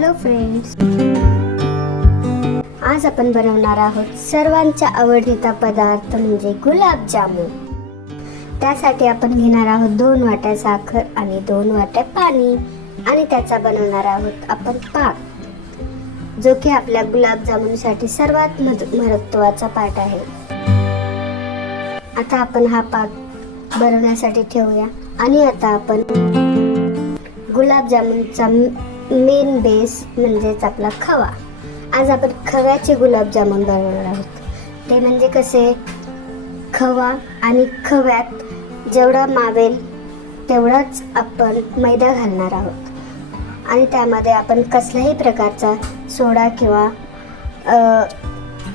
Hello friends आज आपण बनवणार आहोत सर्वांचा आवडीचा पदार्थ म्हणजे गुलाबजामुन त्यासाठी आपण घेणार आहोत दोन वाट्या साखर आणि दोन वाट्या पाणी. आणि त्याचा बनवणार आहोत आपण पाक. जो की आपल्या गुलाबजामुनसाठी सर्वात महत्त्वाचा पाठ आहे. आता आपण हा पाक बनवण्यासाठी ठेवूया. आणि आता आपण गुलाबजामुनचा मेन बेस म्हणजेच आपला खवा. आज आपण खव्याचे गुलाबजामुन बनवणार आहोत. ते म्हणजे कसे? खवा आणि खव्यात जेवढा मावेल तेवढाच आपण मैदा घालणार आहोत. आणि त्यामध्ये आपण कसल्याही प्रकारचा सोडा किंवा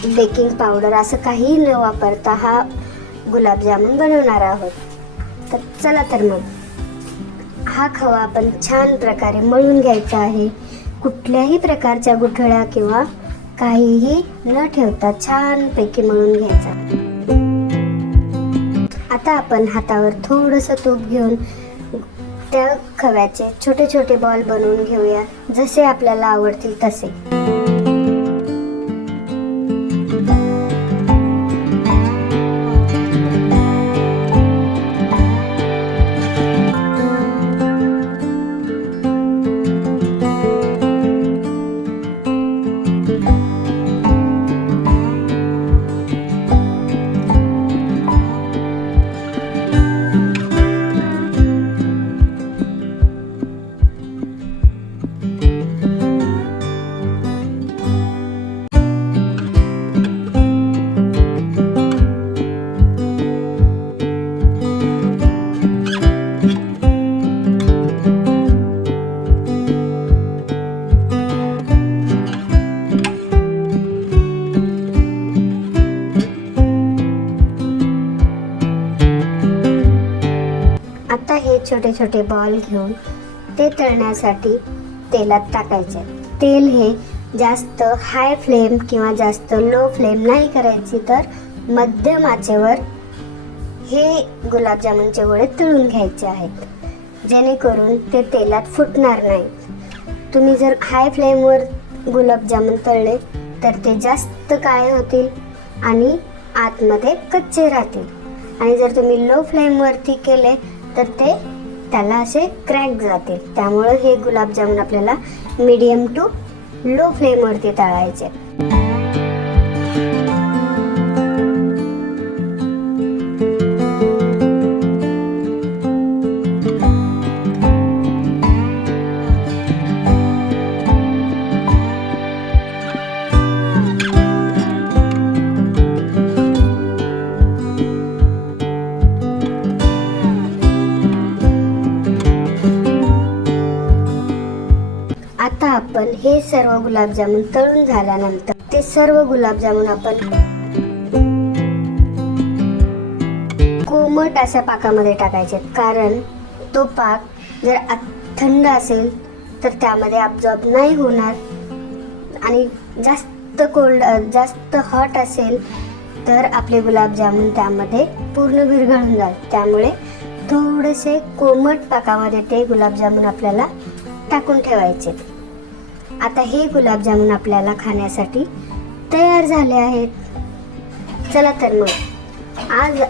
बेकिंग पावडर असं काहीही न वापरता हा गुलाबजामुन बनवणार आहोत. तर चला तर मग. हा खवा आपण छान प्रकारे मळून घ्यायचा आहे. कुठल्याही प्रकारच्या गुठळ्या किंवा काहीही न ठेवता छानपैकी मळून घ्यायचा. आता आपण हातावर थोडंसं तूप घेऊन त्या खव्याचे छोटे छोटे बॉल बनवून घेऊया. जसे आपल्याला आवडतील तसे. छोटे छोटे बॉल घेऊन ते तळण्यासाठी तेलात टाकायचे. तेल हे जास्त हाय फ्लेम किंवा जास्त लो फ्लेम नाही करायची तर मध्यम आचेवर हे गुलाबजामुनचे गोळे तळून घ्यायचे आहेत. जेणेकरून ते तेलात फुटणार नाही. तुम्ही जर हाय फ्लेमवर गुलाबजामुन तळले तर ते जास्त काळे होतील आणि आतमध्ये कच्चे राहतील. आणि जर तुम्ही लो फ्लेमवरती केले तर ते त्याला असे क्रॅक जातील. त्यामुळं हे गुलाबजामुन आपल्याला मीडियम टू लो फ्लेमवरती तळायचे. आता आपण हे सर्व गुलाबजामुन तळून झाल्यानंतर ते सर्व गुलाबजामुन आपण कोमट अशा पाकामध्ये टाकायचे. कारण तो पाक जर थंड असेल तर त्यामध्ये अब्झॉर्ब नाही होणार. आणि जास्त कोल्ड जास्त हॉट असेल तर आपले गुलाबजामुन त्यामध्ये पूर्ण विरघळून जाईल. त्यामुळे थोडेसे कोमट पाकामध्ये ते गुलाबजामुन आपल्याला टाकून ठेवायचे. आता हे गुलाबजामुन आपल्याला खाण्यासाठी तयार झाले आहेत. चला तर मग आज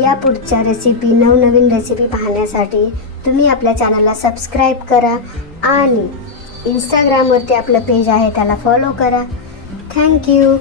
या पुढच्या रेसिपी नवनवीन रेसिपी पाहण्यासाठी तुम्ही आपल्या चॅनलला सबस्क्राईब करा आणि इंस्टाग्रामवरती आपलं पेज आहे त्याला फॉलो करा. थँक्यू